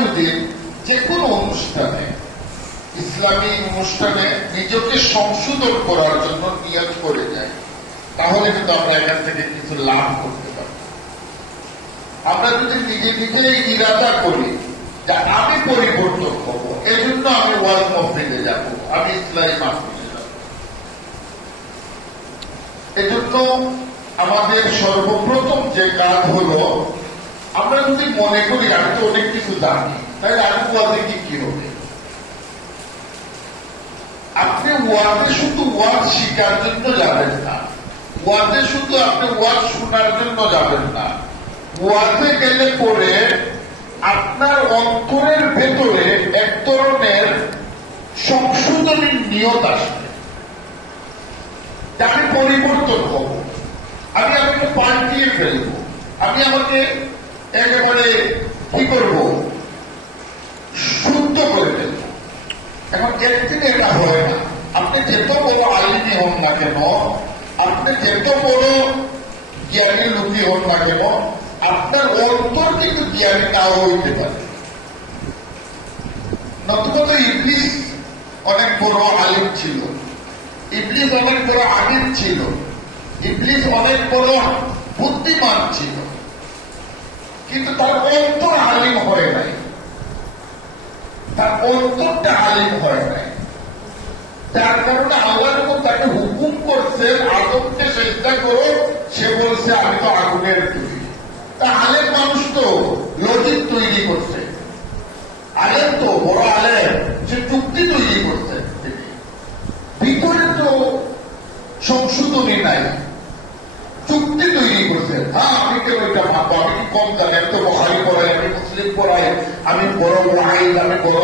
যদি যে কোনো অনুষ্ঠানে, ইসলামী অনুষ্ঠানে নিজেকে সংশোধন করার জন্য নিয়ত করে যাই, তাহলে কিন্তু আমরা এখান থেকে কিছু লাভ করতে পারি। আমরা যদি নিজে নিজে ইরাদা করি যে আমি পরিবর্তন হবো, এই জন্য আমি ওয়াজ মহফিলে যাব, আমি ইসলামী মাহফিলে যাব, এজন্য আমাদের সর্বপ্রথম যে কাজ হলো, আমরা যদি মনে করি আমি তো অনেক কিছু জানি, তাহলে আমি ওয়াজে কি হবে? আপনি ওয়াজে শুধু ওয়াজ শিকার জন্য যাবেন না, ওয়াজে শুধু আপনি ওয়াজ শোনার জন্য যাবেন না। ওয়াজে গেলে পরে আপনার অন্তরের ভেতরে এক ধরনের সংশোধনের নিয়ত আসবে, আমি পরিবর্তন হব, আমি আমাকে পাল্টিয়ে ফেলবো, আমি আমাকে একেবারে কি করব, শুদ্ধ করে ফেলবো। এখন একদিনে এটা হয় না। আপনি যেত বড় আইনি হন না কেন, আপনি যেত বড় জ্ঞানী লোকই হন না কেন, আপনার অন্তর কিন্তু জ্ঞানী নাও হইতে পারে। নতুবা তো ইবলিস অনেক বড় আলিম ছিল, ইবলিস অনেক বড় আমির ছিল, ইবলিস অনেক বড় বুদ্ধিমান ছিল, কিন্তু তার অন্তর আলিম হয় নাই, তার অন্তরটা আলিম হয় নাই। যার কারণে আল্লাহ যখন তাকে হুকুম করছে আদমকে চেষ্টা করো, সে বলছে আমি তো আগুনের তৈরি। তা আলেম মানুষ তো লজিক তৈরি করছে, আলেম তো বড় আলেম, সে যুক্তি তৈরি করছে, ভিতরে তো সংশোধনী নাই, চুক্তি তৈরি করছে। হ্যাঁ, আমি কেন এটা ভাববো, আমি কি কম জানি, আমি তো বখারি পড়াই, আমি মুসলিম পড়াই, আমি বড় ওয়াইদ, আমি বড়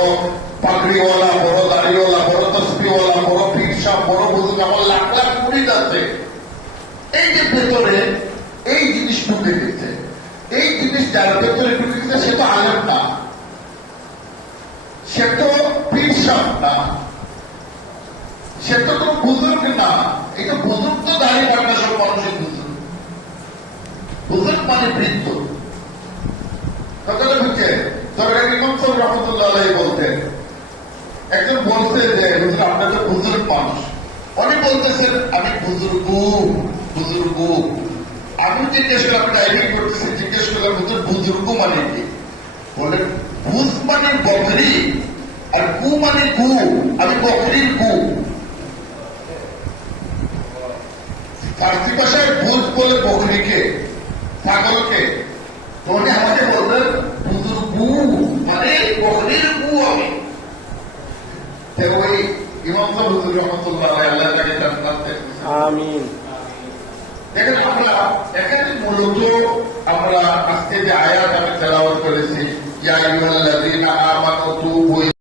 পাগড়িওয়ালা, বড় দাড়িওয়ালা, বড় তসবিওয়ালা, বড় পীরসা, বড় বুজুর্গ, আমার লাখ লাখ মুরিদ আছে। এই যে ভেতরে এই জিনিস ঢুকে গেছে, এই জিনিস যার ভেতরে ঢুকে গেছে, সে তো আলেম না, সে তো পীরসা না, সে তো কোনো বুজুর্গ না। এটা বুজুর্গ তো দাঁড়িয়ে থাকা সব মানুষের বুজুর্গ, বুজুর্গ মানে বৃদ্ধ। কথাটা বুঝছে? সরকার ইমাম সাহেব রহমতুল্লাহ আলাইহি বলতেন, একজন বলছে যে হুজুর আপনার তো বুজুর্গ মানুষ, অনেক বলতেছেন আমি বুজুর্গ বুজুর্গ। আমি জিজ্ঞেস করলাম, আমি ড্রাইভিং করতেছি, জিজ্ঞেস করলাম হুজুর বুজুর্গ মানে কি? বলে বুজ মানে বকরি, আর গু মানে গু, আমি বকরির গু। ফার্সি ভাষায় বুজ বলে বকরিকে, ছাগলকে। উনি আমাকে বললেন বুজুর্গ মানে বকরির গু আমি। ওই ইমাম সাহেব হুজুর রহমতুল্লাহ আল্লাহ তাকে জান্নাত দেন। আমিন। দেখেন, আমরা এখানে মূলত আমরা আজকে যে আয়াত আমি তেলাওয়াত করেছি, ইয়া আইয়ুহাল্লাযীনা